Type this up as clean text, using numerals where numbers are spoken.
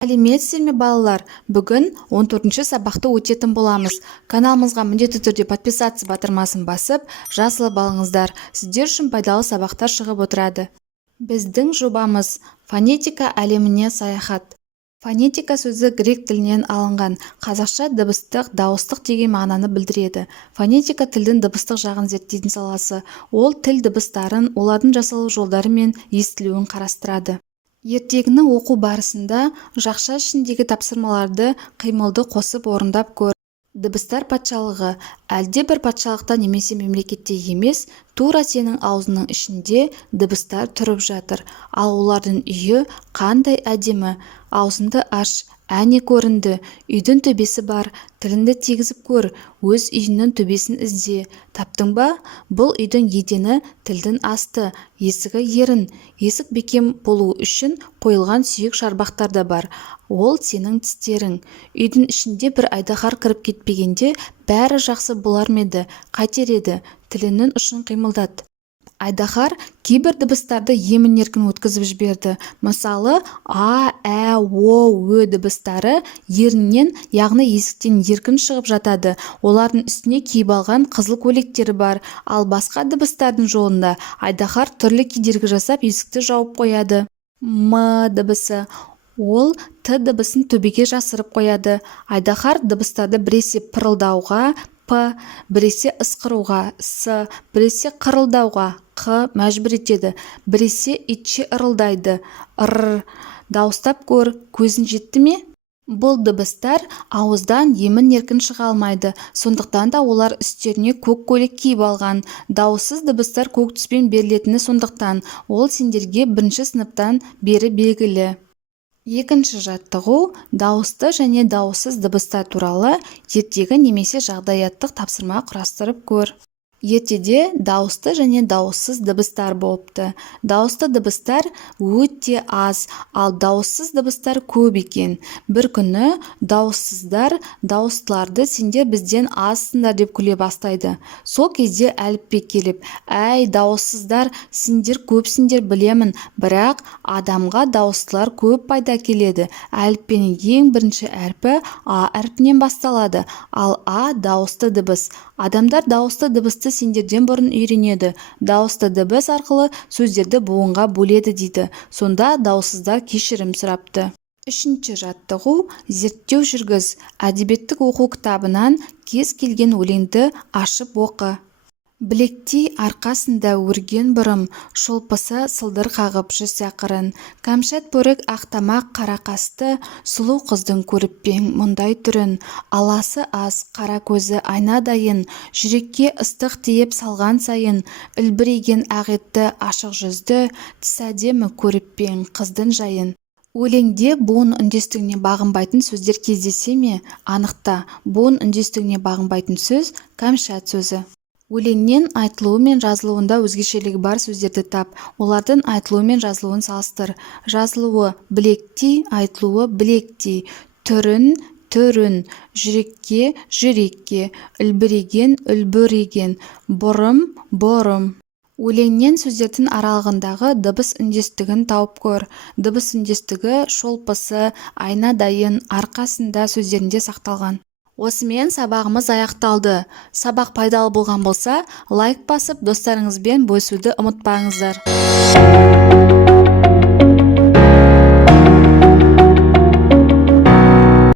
Сәлеметсіздер ме балалар? Бүгін 14-ші сабақты өтетін боламыз. Каналымызға міндетті түрде подписаться батырмасын басып, жазылып алыңыздар. Сіздер үшін пайдалы сабақтар шығып отырады. Біздің жобамыз фонетика әлеміне саяхат. Фонетика сөзі грек тілінен алынған, қазақша дыбыстық, дауыстық деген мағынаны білдіреді. Фонетика тілдің дыбыстық жағын зерттейтін саласы. Ол тіл дыбыстарын, олардың жасалу жолдары мен естілуін қарастырады. Ертегіні оқу барысында жақша ішіндегі тапсырмаларды қимылды қосып орындап көр. Дыбыстар патшалығы әлде бір патшалықта немесе мемлекетте емес, тура сенің аузының ішінде дыбыстар тұрып жатыр. Ал олардың үйі қандай әдемі. Аузыңды аш, әне көрінді. Үйдің төбесі бар, тіліңді тигізіп көр, өз үйіңнің төбесін ізде. Таптың ба? Бұл үйдің едені тілдің асты, есігі ерін. Есік бекем болу үшін қойылған сүйек шарбақтар да бар. Ол сенің тістерің. Үйдің ішінде бір айдаһар кіріп кетпегенде бәрі жақсы болар ма еді? Қайтер еді? Тілінің ұшын қимылдат. Айдаһар кейбір дыбыстарды емін-еркін өткізіп жіберді. Мысалы, а, ә, о, ө дыбыстары еріннен, яғни есіктен еркін шығып жатады. Олардың үстіне киіп алған қызыл көйлектері бар. Ал басқа дыбыстардың жолында айдаһар түрлі кедергі жасап есікті жауып қояды. М дыбысы. Ол т дыбысын төбеге жасырып қояды. Айдаһар дыбыстарды біресе пырылдауға, п, біресе ысқыруға, с, біресе қырылдауға, қ мәжбүр етеді, біресе итше ырылдайды, р. Дауыстап көр, көзің жетті ме? Бұл дыбыстар ауыздан емін-еркін шыға алмайды, сондықтан да олар үстеріне көк көйлек киіп алған. Дауыссыз дыбыстар көк түспен берілетіні сондықтан, ол сендерге 1-ші сыныптан бері белгілі. Екінші жаттығу дауысты және дауыссыз дыбыстар туралы ертегі немесе жағдаяттық тапсырма құрастырып көр. Ертеде дауысты және дауыссыз дыбыстар болыпты. Дауысты дыбыстар өте аз, ал дауыссыз дыбыстар көп екен. Бір күні дауыссыздар дауыстыларды сендер бізден азсыңдар деп күле бастайды. Сол кезде әліппе келіп, әй дауыссыздар, сендер көпсіңдер білемін, бірақ адамға дауыстылар көп пайда келеді. Әліппенің ең бірінші әрпі а әрпінен басталады, ал а дауысты дыбыс. Адамдар дауысты дыбысты сендерден бұрын үйренеді. Дауысты дыбыс арқылы сөздерді буынға бөледі дейді. Сонда дауыссыздар кешірім сұрапты. Үшінші жаттығу зерттеу жүргіз. Әдебиеттік оқу кітабынан кез келген өлеңді ашып оқы. Білектей арқасында өрген бұрым, шолпысы сылдыр қағып жүрсе ақырын. Кәмшат бөрік ақтамақ қара қасты, сұлу қыздың көріп пең мұндай түрін. Аласы аз, қара көзі айнадайын, жүрекке ыстық тиіп салған сайын. Үлбіреген ағетті ашық жүзді, тіс әдемі көріп пең қыздың жайын. Өлеңде буын үндестігіне бағынбайтын сөздер кездесе ме? Анықта. Буын үндестігіне бағынбайтын сөз кәмшат сөзі. Өлеңнен айтылуы мен жазылуында өзгешелігі бар сөздерді тап. Олардың айтылуы мен жазылуын салыстыр. Жазылуы білектей, айтылуы білектей. Түрін, түрін, жүрекке, жүрекке, үлбіреген, үлбіреген, бұрым, бұрым. Өлеңнен сөздердің аралығындағы дыбыс үндестігін тауып көр. Дыбыс үндестігі шолпысы, айнадайын, арқасында сөздерінде сақталған. Осымен сабағымыз аяқталды. Сабақ пайдалы болған болса, лайк басып, достарыңызбен бөлісуді ұмытпаңыздар.